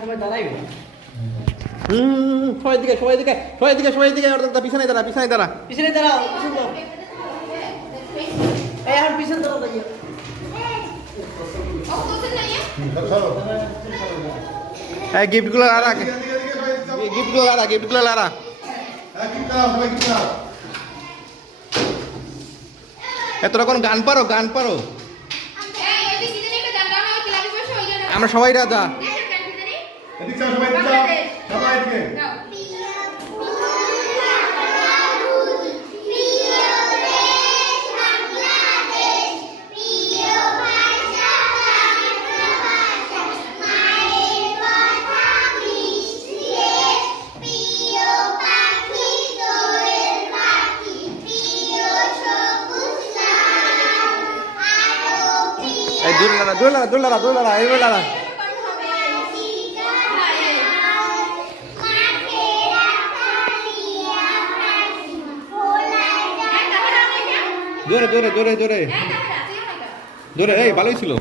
সবাই দাঁড়াইবে। সবাই দিকে সবাই দিকে সবাই দিকে সবাই দিকে পিছনে দাঁড়া পিছনে দাঁড়া পিছনে দাঁড়াও পিছনে দাও এই এখন পিছনে দাঁড়াও ভাইয়া এই গিফটগুলো আর আগে গিফটগুলো লারা তোরা কোন গান পারো আমরা সবাই রাজা দোলারা এই বলারা জোরে এই ভালোই ছিল।